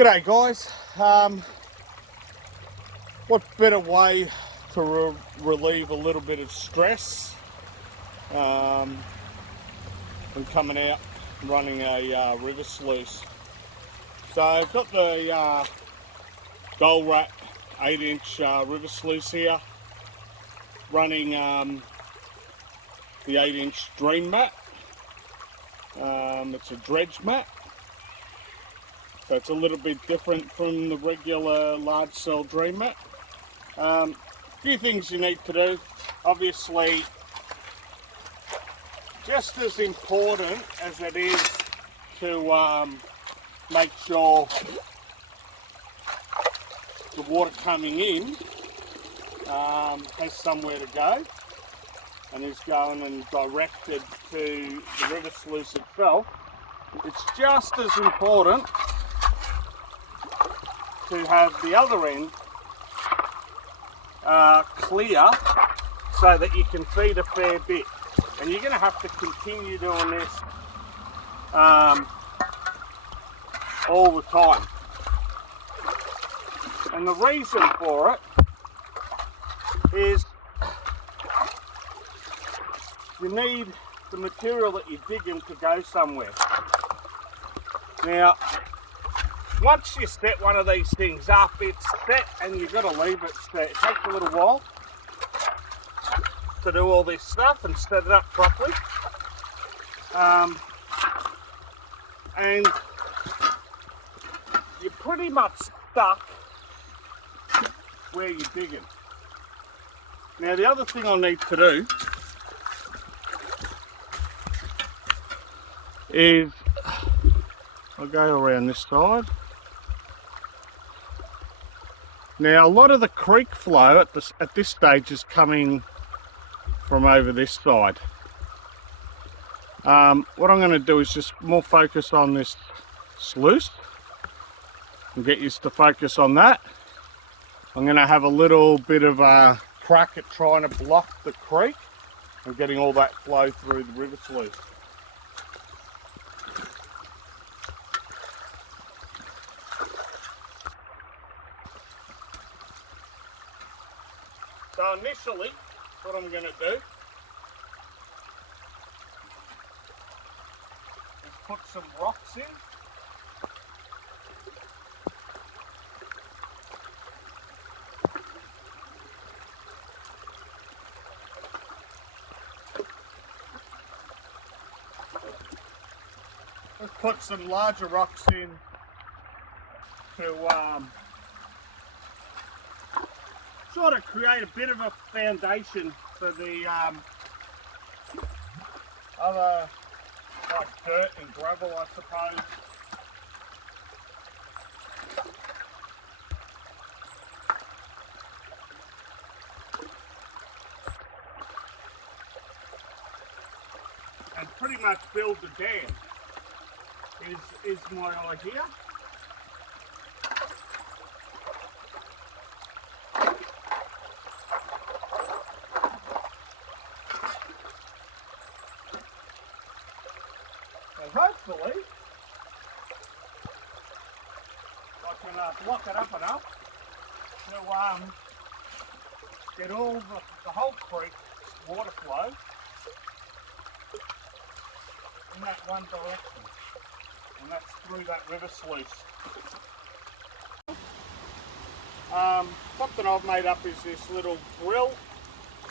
G'day guys. What better way to relieve a little bit of stress than coming out and running a river sluice. So I've got the Gold Rat 8-inch river sluice here, running the 8-inch Dream mat. It's a dredge mat. So it's a little bit different from the regular large cell Dream mat. A few things you need to do. Obviously, just as important as it is to make sure the water coming in has somewhere to go and is going and directed to the river sluice itself, it's just as important to have the other end clear so that you can feed a fair bit. And you're going to have to continue doing this all the time. And the reason for it is you need the material that you're digging to go somewhere. Now, once you set one of these things up, it's set and you've got to leave it set. It takes a little while to do all this stuff and set it up properly. And you're pretty much stuck where you're digging. Now the other thing I'll need to do is I'll go around this side. Now a lot of the creek flow at this stage is coming from over this side. What I'm going to do is just more focus on this sluice and get used to focus on that. I'm going to have a little bit of a crack at trying to block the creek and getting all that flow through the river sluice. So initially, what I'm going to do is put some rocks in. Let's put some larger rocks in to sort of create a bit of a foundation for the other, like dirt and gravel, I suppose. And pretty much build the dam is my idea. And hopefully I can block it up enough to get all the whole creek water flow in that one direction, and that's through that river sluice. Something I've made up is this little grill,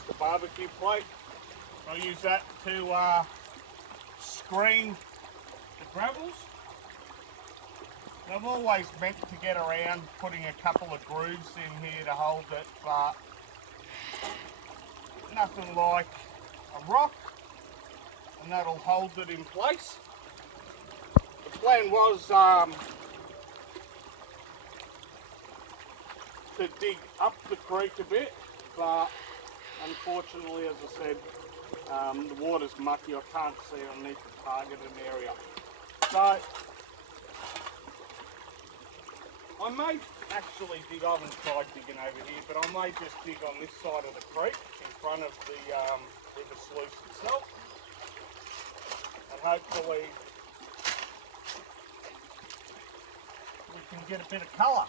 the barbecue plate. I'll use that to screen the gravels. I've always meant to get around putting a couple of grooves in here to hold it, but nothing like a rock, and that'll hold it in place. The plan was to dig up the creek a bit, but unfortunately, as I said, the water's mucky. I can't see underneath the targeted area. So I may actually dig, I haven't tried digging over here, but I may just dig on this side of the creek in front of the river sluice itself, and hopefully we can get a bit of colour.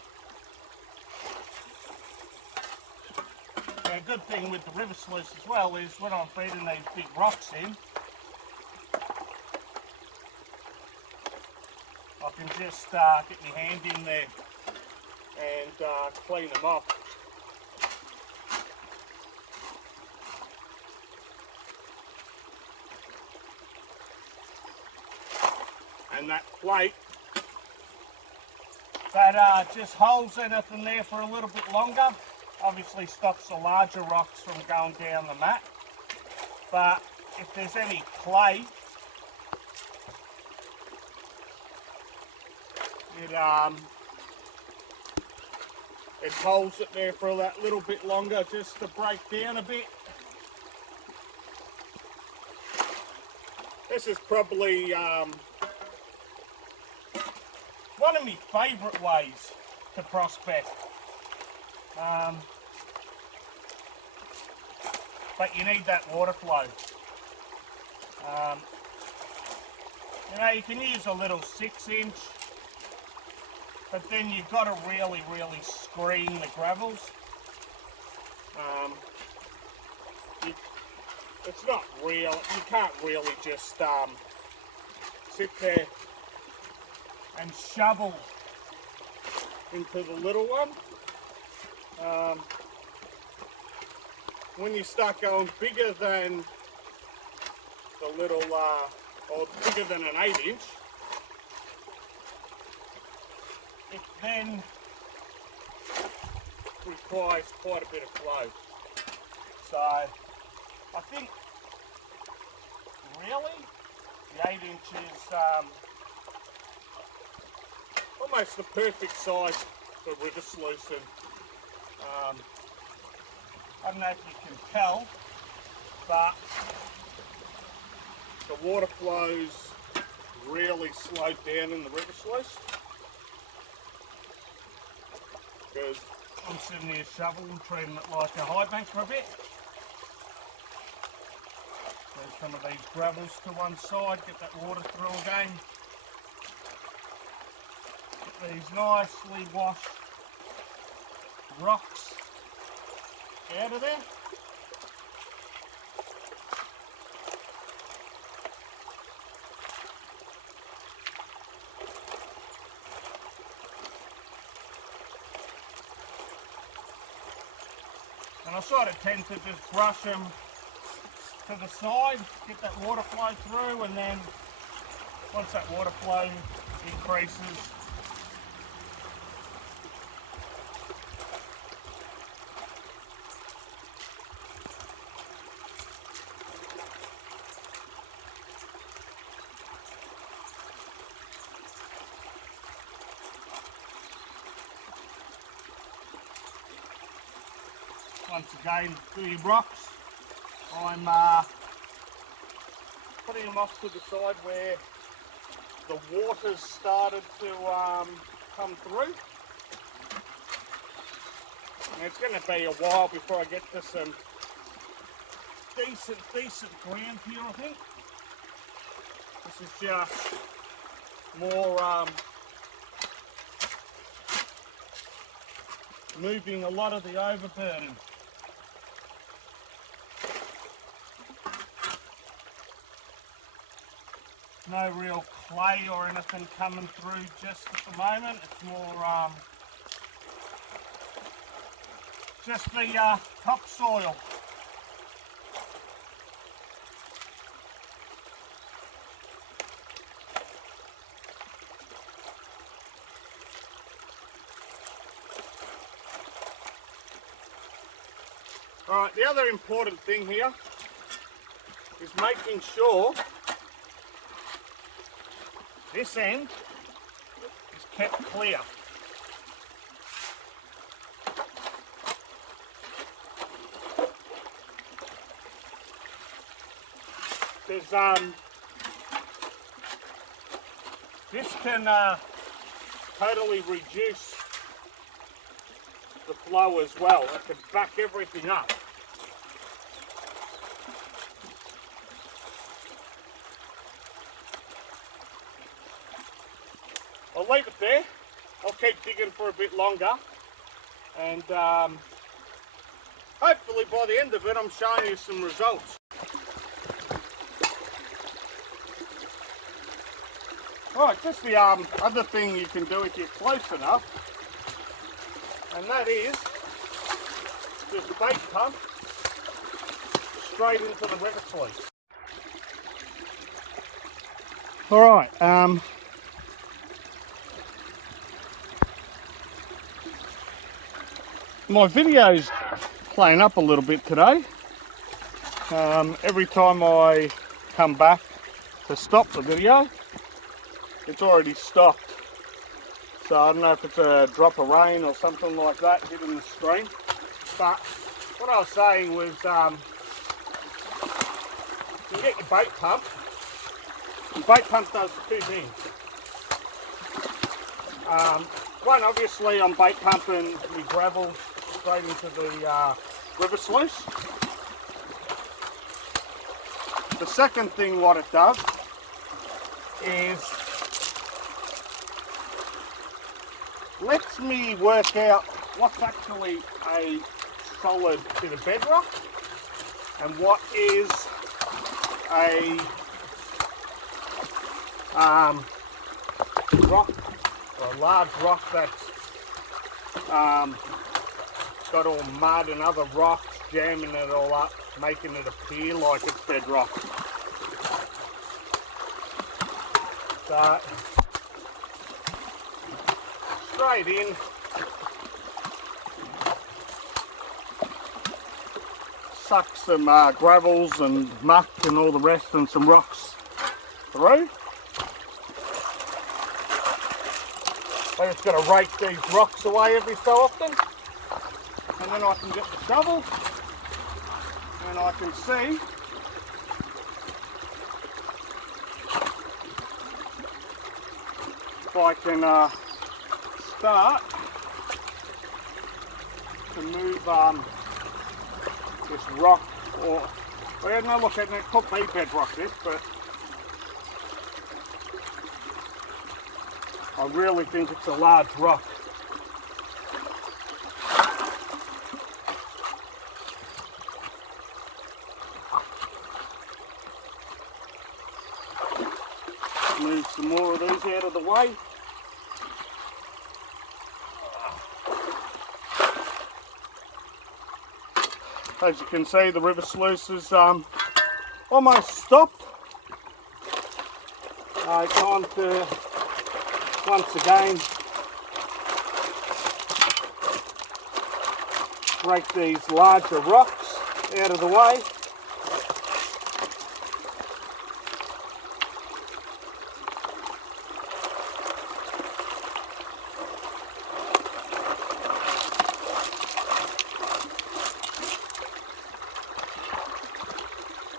Now, a good thing with the river sluice as well is when I'm feeding these big rocks in, I can just get my hand in there and clean them off. And that plate that just holds anything there for a little bit longer obviously stops the larger rocks from going down the mat. But if there's any clay, it holds it there for that little bit longer just to break down a bit. This is probably one of my favourite ways to prospect. But you need that water flow. You know, you can use a little 6-inch, but then you've got to really screen the gravels. It's not real. You can't really just sit there and shovel into the little one. When you start going bigger than the little, or bigger than an 8-inch, it then requires quite a bit of flow. So I think really the 8-inch is almost the perfect size for river sluicing. I don't know if you can tell, but the water flows really slowed down in the river sluice, because I'm sitting here shoveling, treating it like a high bank for a bit. There's some of these gravels to one side, get that water through again. Get these nicely washed rocks out of there. And I sort of tend to just brush them to the side, get that water flow through, and then once that water flow increases, once again, the rocks, I'm putting them off to the side where the water's started to come through. And it's going to be a while before I get to some decent ground here, I think. This is just more moving a lot of the overburden. No real clay or anything coming through just at the moment. It's more just the topsoil. Alright, the other important thing here is making sure this end is kept clear. Because this can totally reduce the flow as well. It can back everything up. I'll leave it there. I'll keep digging for a bit longer, and hopefully by the end of it I'm showing you some results. Right, just the other thing you can do if you're close enough, and that is just bait pump straight into the river sluice. Alright, my video's playing up a little bit today. Every time I come back to stop the video, it's already stopped. So I don't know if it's a drop of rain or something like that hitting the screen. But what I was saying was, you can get your bait pump. The bait pump does two things. One, obviously I'm bait pumping the gravel straight into the river sluice. The second thing what it does is lets me work out what's actually a solid bit of bedrock and what is a rock, or a large rock that's got all mud and other rocks jamming it all up, making it appear like it's bedrock. So straight in, suck some gravels and muck and all the rest and some rocks through. I just got to rake these rocks away every so often, and then I can get the shovel and I can see if I can start to move this rock, or well, no, look, it could be bedrock this, but I really think it's a large rock. Move some more of these out of the way. As you can see, the river sluice is almost stopped. Time to once again rake these larger rocks out of the way.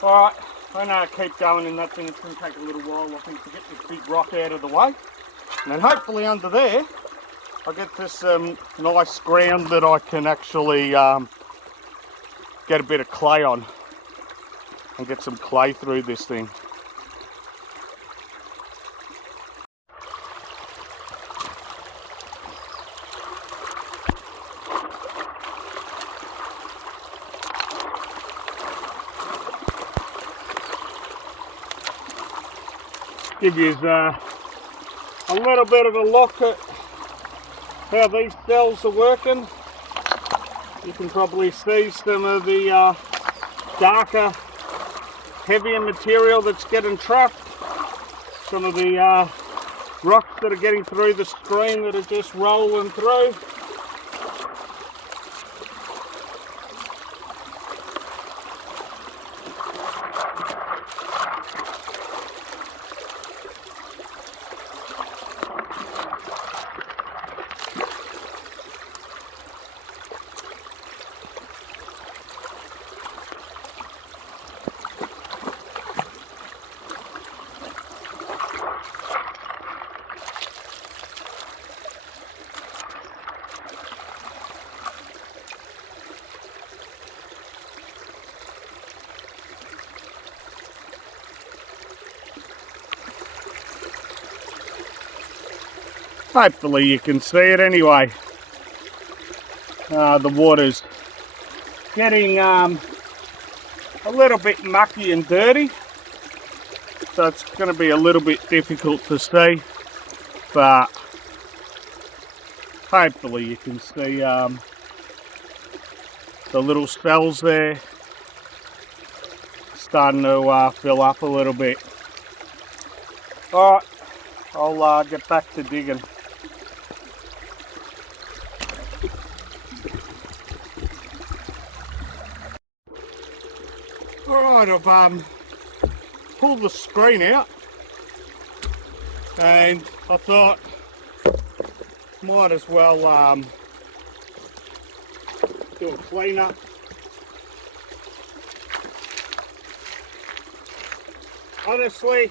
Alright, I know I keep going in that thing, it's going to take a little while I think to get this big rock out of the way. And then hopefully under there I get this nice ground that I can actually get a bit of clay on and get some clay through this thing. Give you a little bit of a look at how these cells are working. You can probably see some of the darker, heavier material that's getting trapped. Some of the rocks that are getting through the screen that are just rolling through. Hopefully you can see it anyway. The water's getting a little bit mucky and dirty, so it's going to be a little bit difficult to see, but hopefully you can see the little cells there starting to fill up a little bit. Alright, I'll get back to digging. Alright, I've pulled the screen out and I thought might as well do a clean up. Honestly,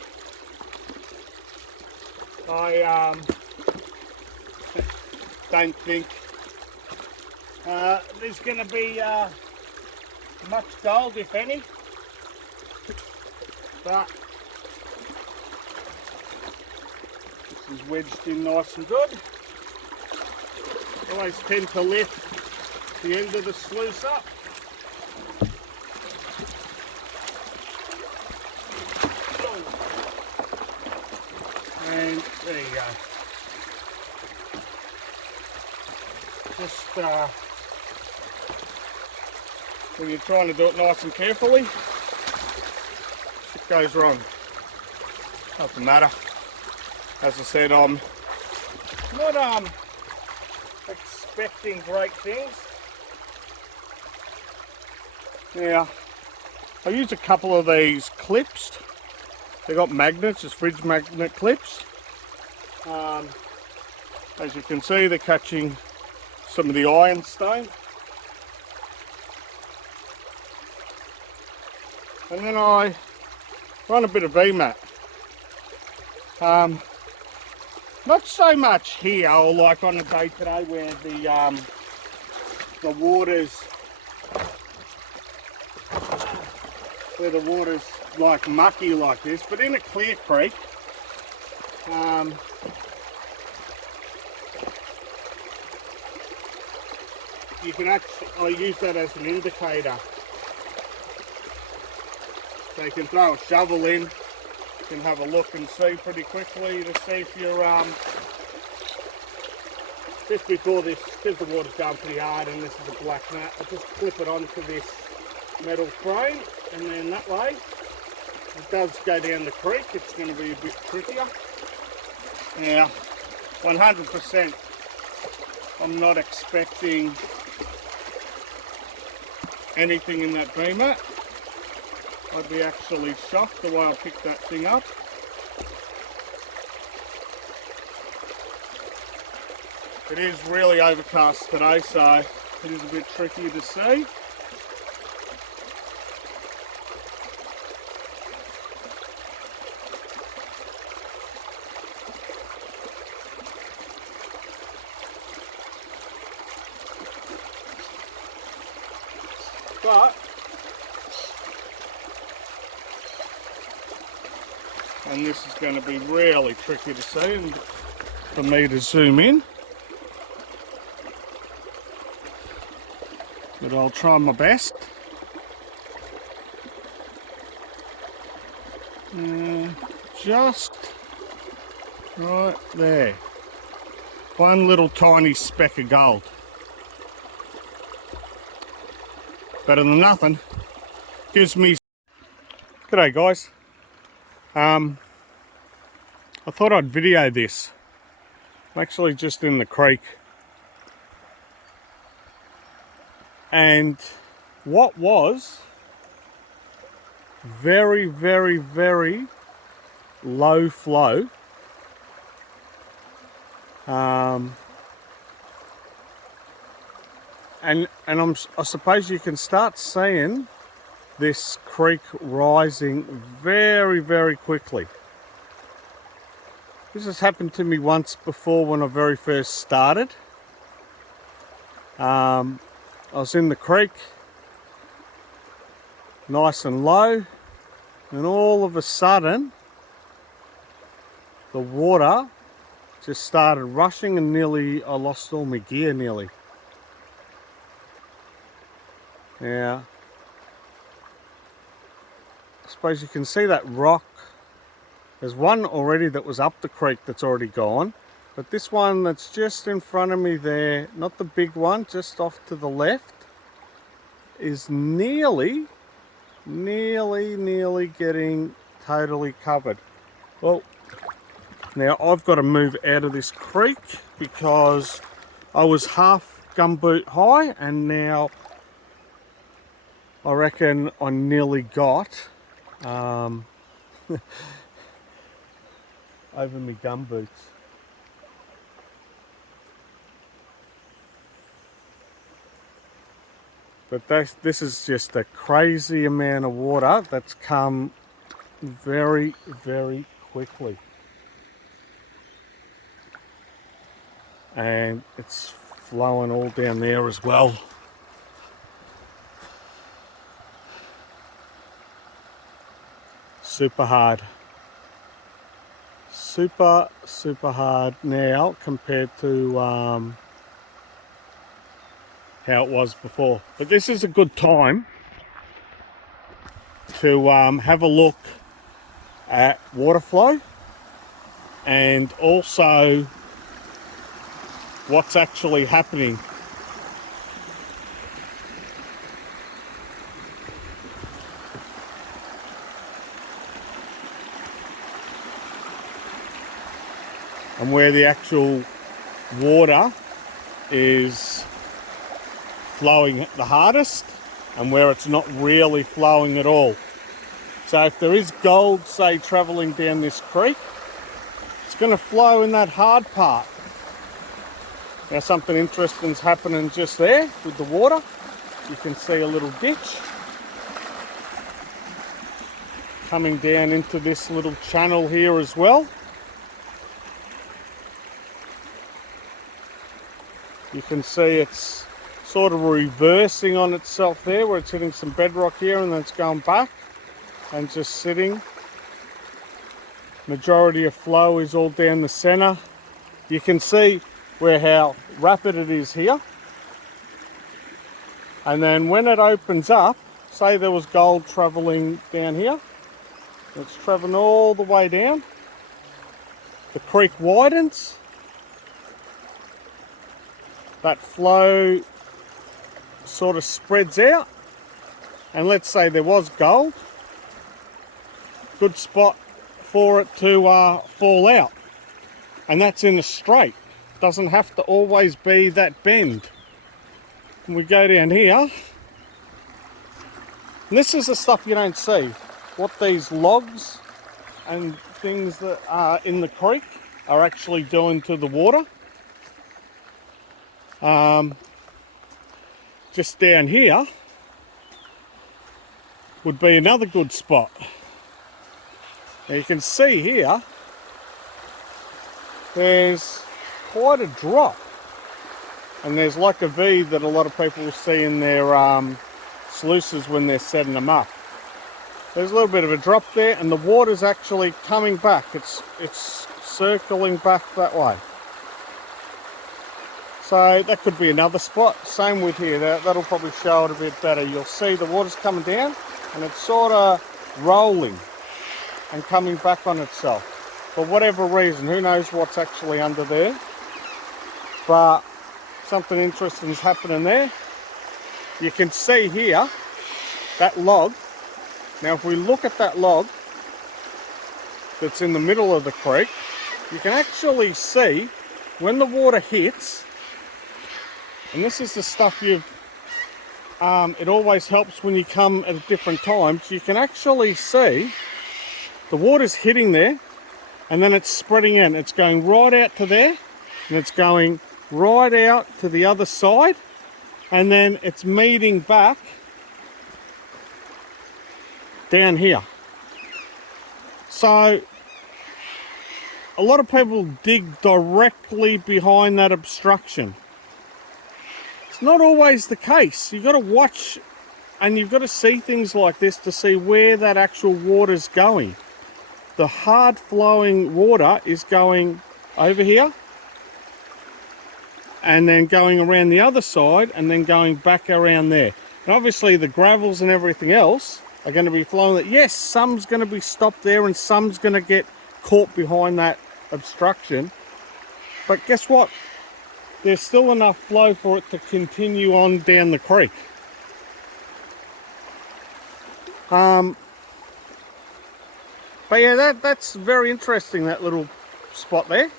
I don't think there's going to be much gold, if any, but this is wedged in nice and good. Always tend to lift the end of the sluice up. And there you go. Just when you're trying to do it nice and carefully, it goes wrong. Doesn't matter. As I said, I'm not expecting great things. Now, I used a couple of these clips. They got magnets, just fridge magnet clips. As you can see, they're catching some of the ironstone. And then I run a bit of VMAT. Not so much here, or like on a day today where the water's like mucky like this, but in a clear creek, you can actually, I use that as an indicator. So you can throw a shovel in, you can have a look and see pretty quickly to see if you're, just before this, because the water's going pretty hard and this is a black mat, I just clip it onto this metal frame, and then that way, if it does go down the creek, it's going to be a bit trickier. Now, 100%, I'm not expecting anything in that VMAT. I'd be actually shocked the way I picked that thing up. It is really overcast today, so it is a bit tricky to see. But, and this is going to be really tricky to see and for me to zoom in, but I'll try my best. Just right there. One little tiny speck of gold. Better than nothing. Gives me... G'day guys. I thought I'd video this. I'm actually just in the creek. And what was very, very, very low flow. And I suppose you can start seeing this creek rising very, very quickly. This has happened to me once before when I very first started. I was in the creek, nice and low, and all of a sudden the water just started rushing and nearly I lost all my gear nearly. Now, I suppose you can see that rock. There's one already that was up the creek that's already gone. But this one that's just in front of me there, not the big one, just off to the left, is nearly getting totally covered. Well, now I've got to move out of this creek because I was half gumboot high and now I reckon I nearly got over my gumboots. But this is just a crazy amount of water that's come very, very quickly. And it's flowing all down there as well. Super hard. Super hard now compared to how it was before. But this is a good time to have a look at water flow and also what's actually happening. And where the actual water is flowing the hardest and where it's not really flowing at all. So if there is gold, say, travelling down this creek, it's going to flow in that hard part. Now something interesting's happening just there with the water. You can see a little ditch coming down into this little channel here as well. You can see it's sort of reversing on itself there, where it's hitting some bedrock here and then it's going back and just sitting. Majority of flow is all down the center. You can see how rapid it is here. And then when it opens up, say there was gold traveling down here, it's traveling all the way down. The creek widens. That flow sort of spreads out, and let's say there was gold, good spot for it to fall out, and that's in a straight. Doesn't have to always be that bend. And we go down here, and this is the stuff you don't see, what these logs and things that are in the creek are actually doing to the water. Just down here would be another good spot. Now you can see here there's quite a drop, and there's like a V that a lot of people will see in their sluices when they're setting them up. There's a little bit of a drop there, and the water's actually coming back. It's circling back that way. So that could be another spot. Same with here, that'll probably show it a bit better. You'll see the water's coming down and it's sort of rolling and coming back on itself. For whatever reason, who knows what's actually under there. But something interesting is happening there. You can see here, that log. Now if we look at that log that's in the middle of the creek, you can actually see when the water hits. And this is the stuff it always helps when you come at different times. You can actually see the water's hitting there and then it's spreading in. It's going right out to there and it's going right out to the other side, and then it's meeting back down here. So a lot of people dig directly behind that obstruction. Not always the case. You've got to watch and you've got to see things like this to see where that actual water's going. The hard flowing water is going over here, and then going around the other side, and then going back around there. And obviously the gravels and everything else are going to be flowing. Yes, some's going to be stopped there and some's going to get caught behind that obstruction. But guess what? There's still enough flow for it to continue on down the creek. But yeah, that's very interesting, that little spot there.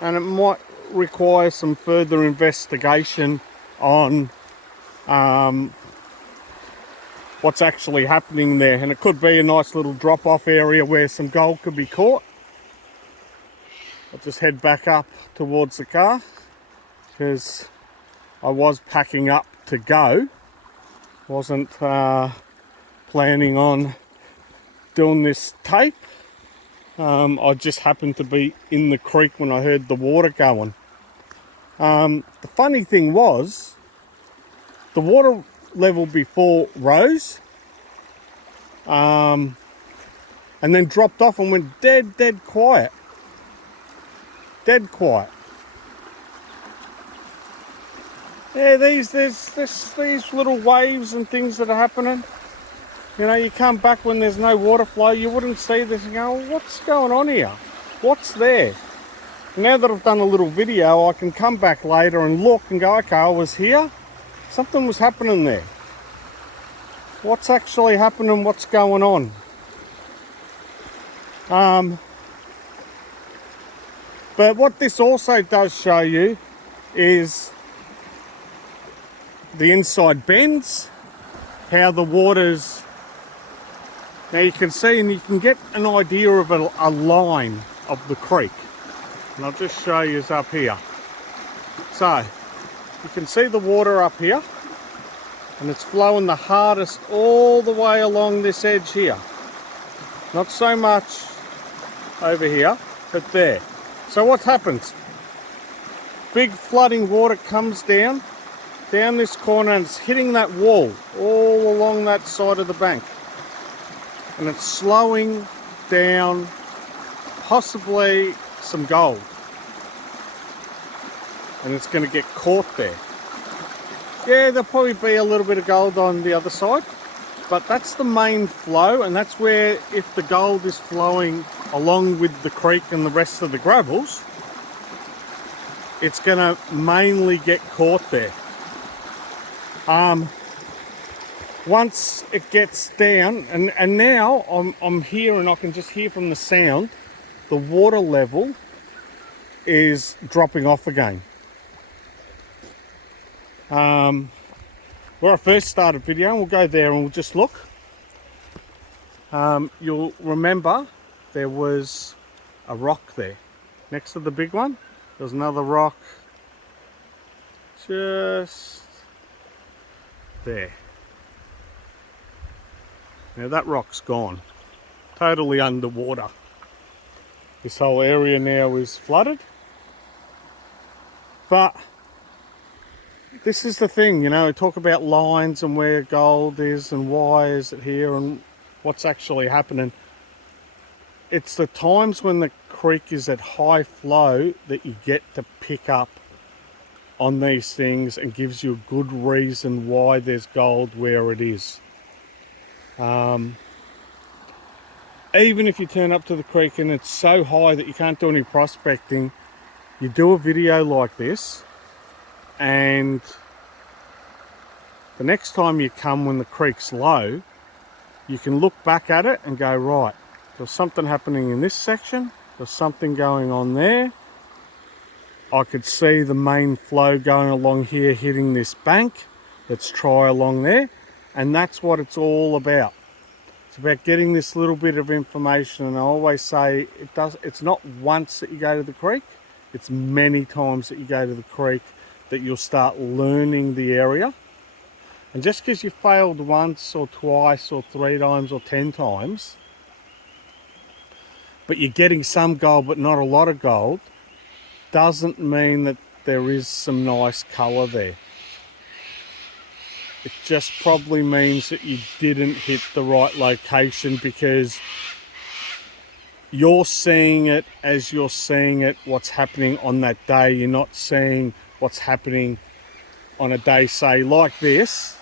And it might require some further investigation on what's actually happening there. And it could be a nice little drop-off area where some gold could be caught. I'll just head back up towards the car because I was packing up to go. Wasn't planning on doing this tape. I just happened to be in the creek when I heard the water going. The funny thing was, the water level before rose and then dropped off and went dead quiet. Dead quiet. Yeah, there's these little waves and things that are happening. You know, you come back when there's no water flow, you wouldn't see this and go, what's going on here? What's there? Now that I've done a little video, I can come back later and look and go, okay, I was here. Something was happening there. What's actually happening? What's going on? But what this also does show you is the inside bends, how the water's... Now you can see and you can get an idea of a line of the creek. And I'll just show you up here. So, you can see the water up here. And it's flowing the hardest all the way along this edge here. Not so much over here, but there. So what happens? Big flooding water comes down this corner, and it's hitting that wall all along that side of the bank. And it's slowing down possibly some gold. And it's going to get caught there. Yeah, there'll probably be a little bit of gold on the other side, but that's the main flow, and that's where, if the gold is flowing along with the creek and the rest of the gravels, it's going to mainly get caught there. Once it gets down, and now I'm here and I can just hear from the sound, the water level is dropping off again. Where I first started video, and we'll go there and we'll just look. You'll remember there was a rock there. Next to the big one, there's another rock just there. Now that rock's gone, totally underwater. This whole area now is flooded. But this is the thing, you know, we talk about lines and where gold is and why is it here and what's actually happening. It's the times when the creek is at high flow that you get to pick up on these things and gives you a good reason why there's gold where it is. Even if you turn up to the creek and it's so high that you can't do any prospecting, you do a video like this, and the next time you come when the creek's low, you can look back at it and go, right, there's something happening in this section, there's something going on there. I could see the main flow going along here hitting this bank. Let's try along there. And that's what it's all about. It's about getting this little bit of information, and I always say it's not once that you go to the creek, it's many times that you go to the creek that you'll start learning the area. And just because you failed once or twice or 3 times or 10 times, but you're getting some gold but not a lot of gold, doesn't mean that there is some nice colour there. It just probably means that you didn't hit the right location, because you're seeing it as you're seeing it, what's happening on that day. You're not seeing what's happening on a day, say, like this,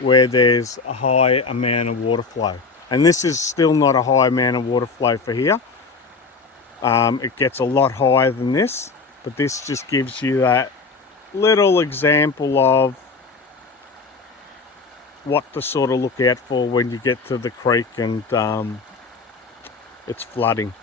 where there's a high amount of water flow. And this is still not a high amount of water flow for here. It gets a lot higher than this, but this just gives you that little example of what to sort of look out for when you get to the creek and it's flooding.